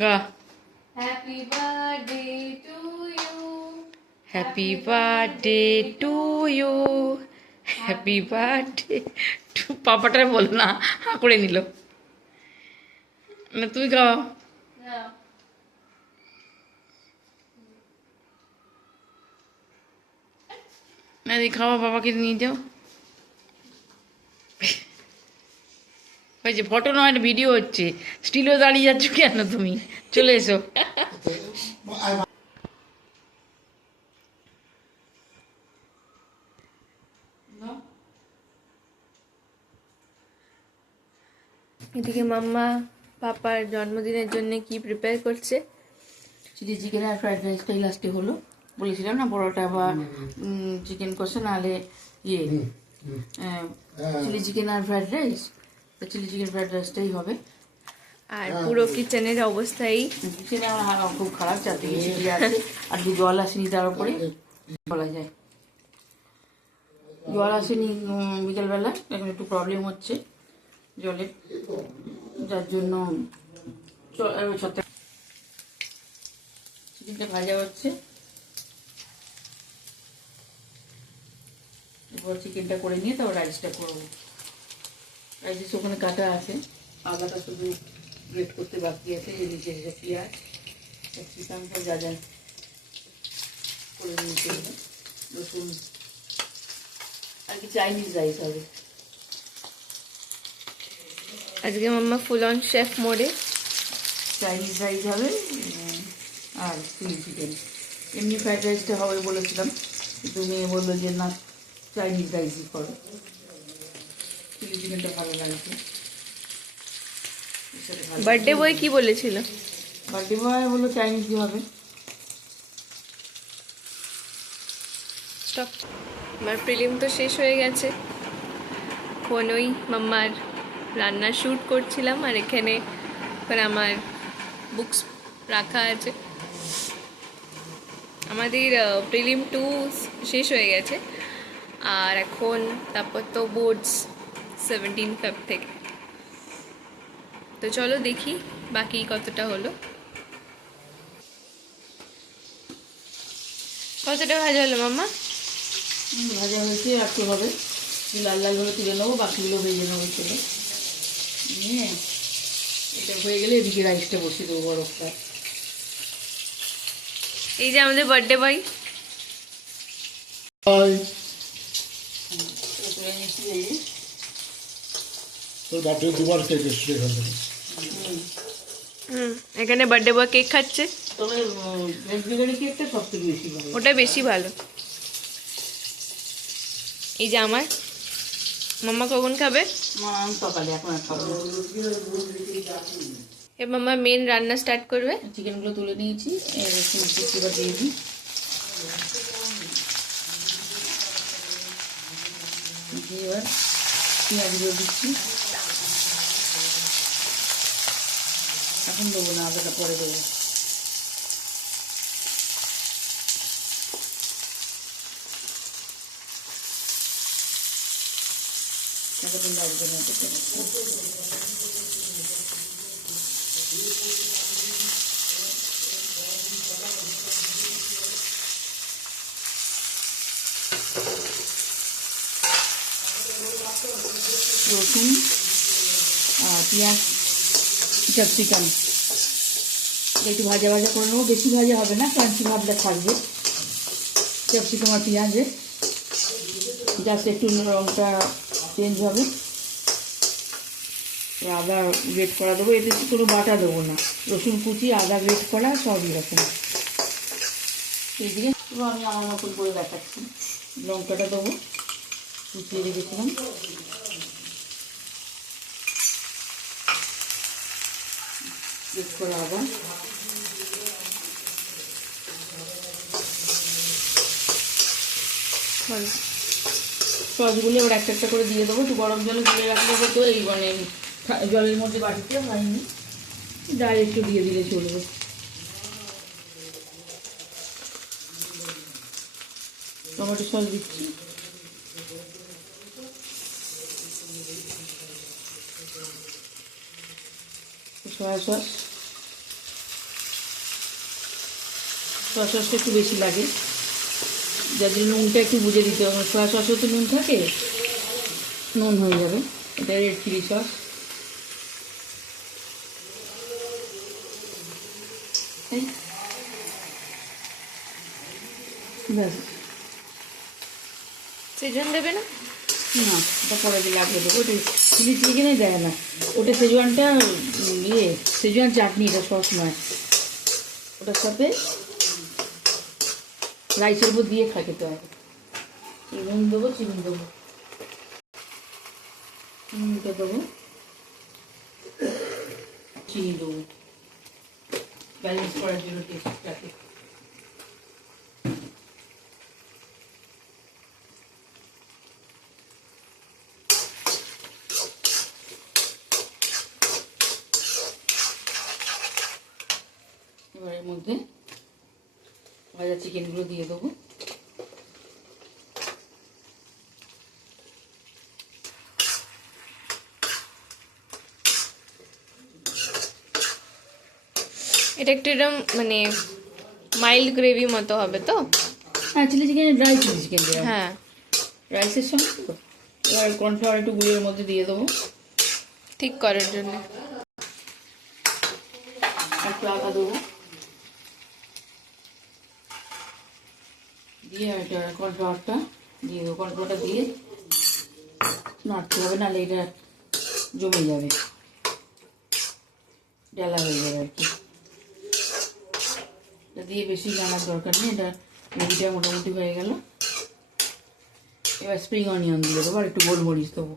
গা। Happy birthday to you, happy birthday to you, happy birthday to. পাপাটা বল না, হা করে নিল। না তুই গাও। না দি খাওয়া, বাবাকে নিয়ে যাও। হয়েছে, ফটো নয় ভিডিও হচ্ছে। স্টিলও দাঁড়িয়ে যাচ্ছ কেন তুমি? চলে এসো। এদিকে মাম্মা পাপার জন্মদিনের জন্য কি প্রিপেয়ার করছে? চিলি চিকেন আর ফ্রাইড রাইসটাই লাস্টে হলো। বলেছিলাম না পরোটা বা চিকেন কষা, নাহলে ইয়ে চিলি চিকেন আর ফ্রাইড রাইস। তো চিলি চিকেন ফ্রাইড রাইসটাই হবে। আর পুরো কিচেনের অবস্থাই কিচেনে আমার খুব খারাপ, চারদিকে ছিটিয়ে আছে। আর কি জল আসেনি তার উপরে, বলা যায় জল আসেনি বিকেলবেলা। এখন একটু প্রবলেম হচ্ছে জলের, যার জন্য চিকেনটা ভাজা হচ্ছে। এরপর চিকেনটা করে নিয়ে তারপর রাইসটা করবো। রাইস ওখানে কাটা আছে, আদাটা শুধু গ্রেট করতে বাকি আছে। যে নিচে পেঁয়াজ ক্যাপসিকাম যা যা করে নিতে হবে, রসুন। আর কি চাইনিজ রাইস হবে আজকে মাম্মা ফুল অন শেফ মোডে। চাইনিজ রাইস হবে আর চিলি চিকেন। এমনি ফ্রাইড রাইসটা হবে বলেছিলাম, কিন্তু মেয়ে বললো যে না, চাইনিজ রাইসই করো। চিলি চিকেনটা ভালো লাগছে। বার্থডে বয় কি বলেছিল? বার্থডে বয় বললো চাইনিজই হবে। স্টপ। আমার প্রিলিম তো শেষ হয়ে গেছে। এখন ওই মাম্মার রান্নার শ্যুট করছিলাম, আর এখানে আমার বুকস রাখা আছে। আমাদের প্রিলিম 2 শেষ হয়ে গেছে, আর এখন তারপর তো বোর্ডস 17 ফেব থেকে। তো চলো দেখি বাকি কতটা হলো। কতটা ভাজা হলো মাম্মা? ভাজা হয়েছে, একটু হবে লাল লাল হলে তুলে নেবো, বাকিগুলো ভেজে নেবো চলে নিয়ে। এটা হয়ে গেলে এদিকে রাইসটা বসিয়ে দেবো বরফটা। এই যে আমাদের বার্থডে বয়। তুলে নিচ্ছি এই যে। তোর বার্থডে দুবার কেক এসছে এখান থেকে। এখানে বার্থডে বয় কেক খাচ্ছে। তবে ভেজ কেকটা সব থেকে বেশি ভালো। ওটা বেশি ভালো। এই যে আমার মাম্মা কখন খাবে? আমি সকালে, এখন আর খাবো। এবার মাম্মা মেন রান্না স্টার্ট করবে। চিকেনগুলো তুলে নিয়েছি, রসুন এবার দিয়ে দিই। এবার পেঁয়াজগুলো দিচ্ছি। এখন দেবো না, আদাটা পরে দেবো। এতদিন লাগবে না এটা। রসুন আর পেঁয়াজ ক্যাপসিকাম একটু ভাজা ভাজা করে নেবো। বেশি ভাজা হবে না, ক্রাঞ্চি ভাবটা থাকবে ক্যাপসিকাম আর পেঁয়াজে। জাস্ট একটু রঙটা চেঞ্জ হবে। আদা গ্রেট করা দেবো, এতে কোনো বাটা দেবো না। রসুন কুচি, আদা গ্রেট করা, সবই রকম। এইদিকে আমি আমার মতন করে দেখাচ্ছি। লঙ্কাটা দেবো, কুচিয়ে রেখেছিলাম। গ্রেট করা আদা, সসগুলো এবার একটা একটা করে দিয়ে দেবো। একটু গরম জলে গুলে রাখলে হতো, এই মানে জলের মধ্যে বাটিতে হয়নি, ডাইরেক্ট দিয়ে দিলে চলবে। টমেটো সস দিচ্ছি, সয়া সস, সয়া সসটা একটু বেশি লাগে, যার জন্য নুনটা একটু বুঝে দিতে হবে। সয়া সসও তো নুন থাকে, নুন হয়ে যাবে। এটা রেড চিলি সস। ব্যাস, সেজন্য দেবে না? না ওটা পরে দিয়ে লাগবে দেবো। ওটা চিলি চিকেনে দেয় না, ওটা সেজওয়ানটা সেজওয়ান চাটনি, এটা সস নয়। ওটার সাথে রাইসের উপর দিয়ে খেতে হয়। নুন দেবো, চিনি দেবো, নুনটা দেবো, চিনি দেবো ব্যালেন্স করার জন্য টেস্টটাকে। এবার এর মধ্যে ভাজা চিকেনগুলো দিয়ে দেবো। এটা একটু এরকম মানে মাইল্ড গ্রেভি মতো হবে তো? হ্যাঁ, chilli chicken, dry chilli chicken দেওয়া, হ্যাঁ। রাইসের সঙ্গে তো। এবার কর্নফ্লাওয়ার একটু গুঁড়ির মধ্যে দিয়ে দেবো ঠিক করার জন্য। একটু আদা দেবো, দিয়ে এটা কর্নফ্লাওয়ারটা দিয়ে দেবো। কর্নফ্লাওয়ারটা দিয়ে নাড়তে হবে, নাহলে এটা জমে যাবে, ডালা হয়ে যাবে আর কি। এটা দিয়ে বেশি নাড়ার দরকার নেই, এটা গ্রেভিটা মোটামুটি হয়ে গেল। এবার স্প্রিং অনিয়ন দিয়ে দেবো, আর একটু গোলমরিচ দেবো।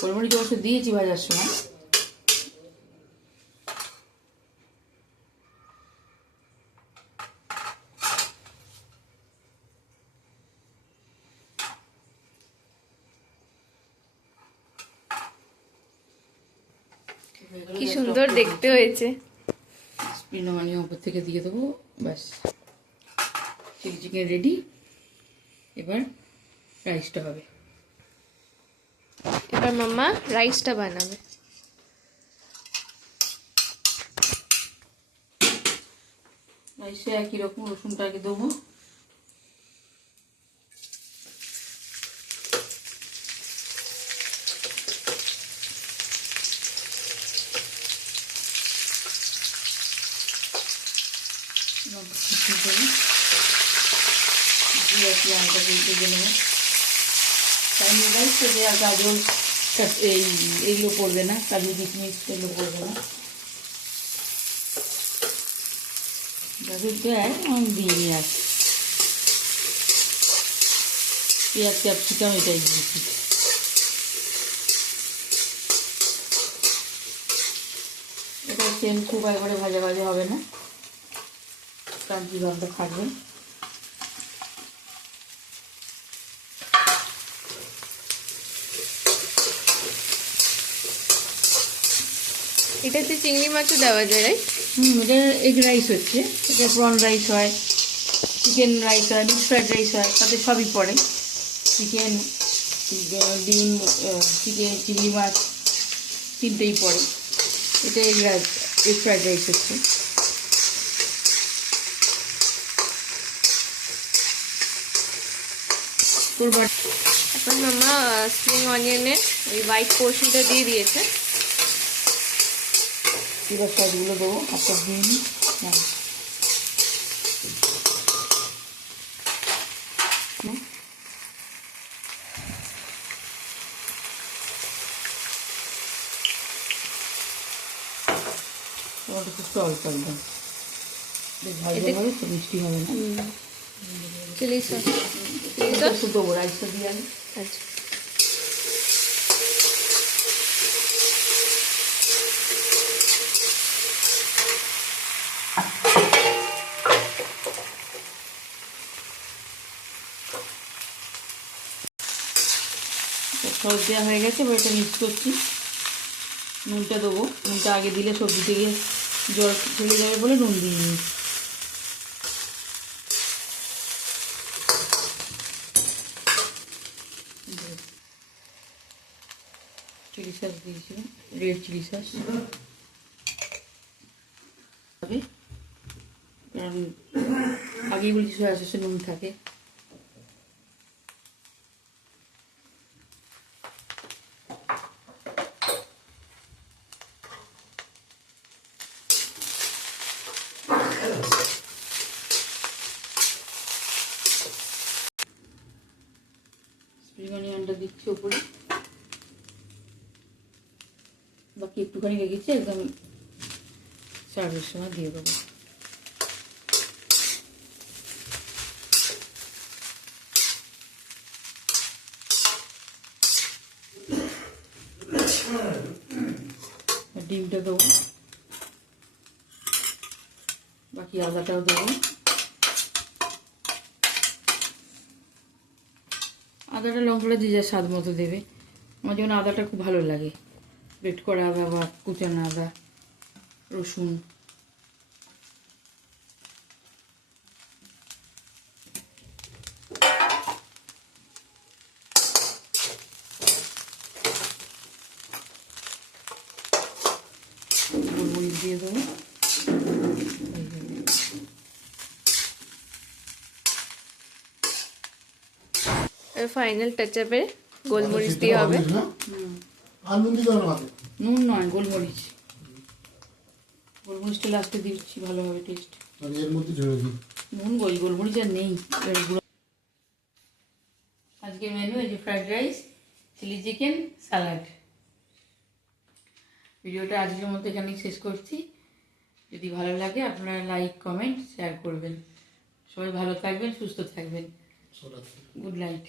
গোলমরিচ অবশ্য দিয়েছি ভাজার সময়। কি সুন্দর দেখতে হয়েছে। স্প্রিং অনিয়ন উপর থেকে দিয়ে দেবো, ব্যাস চিলি চিকেন রেডি। এবার রাইসটা হবে। এবার মাম্মা রাইসটা বানাবে। রাইসে একই রকম রসুনটা আগে দেবো, চাইনিজ রাইস তো দেওয়া, গাজর এইগুলো পড়বে না, কাজু কিশমিশ এগুলো পড়বে না। গাজর দেয় আমি দিইনি, আর পেঁয়াজ ক্যাপসিকাম এটাই দিয়েছি। এটা সেম খুব একবারে ভাজা ভাজা হবে না, ক্রাঞ্চি ভাবটা থাকবে। এটাতে চিংড়ি মাছও দেওয়া যায়, রাইট? এটা এগ রাইস হচ্ছে, এটা প্রন রাইস হয়, চিকেন রাইস হয়, মিক্স ফ্রাইড রাইস হয়, তাতে সবই পড়ে। চিকেন, ডিম, চিকেন, চিংড়ি মাছ তিনটেই পড়ে। এটা এগ ফ্রাইড রাইস হচ্ছে। এখন মাম্মা স্প্রিং অনিয়নের ওই হোয়াইট পোর্শনটা দিয়ে দিয়েছে। এবার সবগুলো দেবো, হাতটা দিয়ে নিই। টমেটো একটু অল্প একদম, বেশ ভালো হবে তো, মিষ্টি হবে না। চিলি সস একটু দেবো, রাইসটা দিয়ে আমি। আচ্ছা। সস দেওয়া হয়ে গেছে, এবার এটা মিক্স করছি। নুনটা দেবো, নুনটা আগে দিলে সবজি থেকে জল চলে যাবে বলে নুন দিইনি। চিলি সস দিয়েছিলাম, রেড চিলি সস। কারণ আগেই বলছি সয়া সসে নুন থাকে। স্প্রিং অনিয়নটা দিচ্ছি ওপরে, বাকি একটুখানি রেখেছি, একদম সার্ভের সময় দিয়ে দেবো। ডিমটা দেবো, বাকি আদাটাও দেবো। আদাটা লঙ্কাটা যে যা স্বাদ মতো দেবে। আমার যেমন আদাটা খুব ভালো লাগে, গ্রেট করা আদা বা কুচানো আদা, রসুন। গোলমরিচ দিয়ে দেবো। ফাইনাল টাচ আপে গোলমরিচ দিয়ে হবে। আর নুন দিতে হবে না হাতে? নুন নয়, গোলমরিচ। গোলমরিচটা লাস্টে দিচ্ছি, ভালো হবে টেস্ট। আমি এর মধ্যে ঝরে দিই। নুন গোলমরিচ আর নেই। আজকে মেনু এই যে fried rice, chilli chicken, salad. ভিডিওটা আজকের মতো এখানেই শেষ করছি। যদি ভালো লাগে আপনারা লাইক, কমেন্ট, শেয়ার করবেন। সবাই ভালো থাকবেন, সুস্থ থাকবেন। Good night.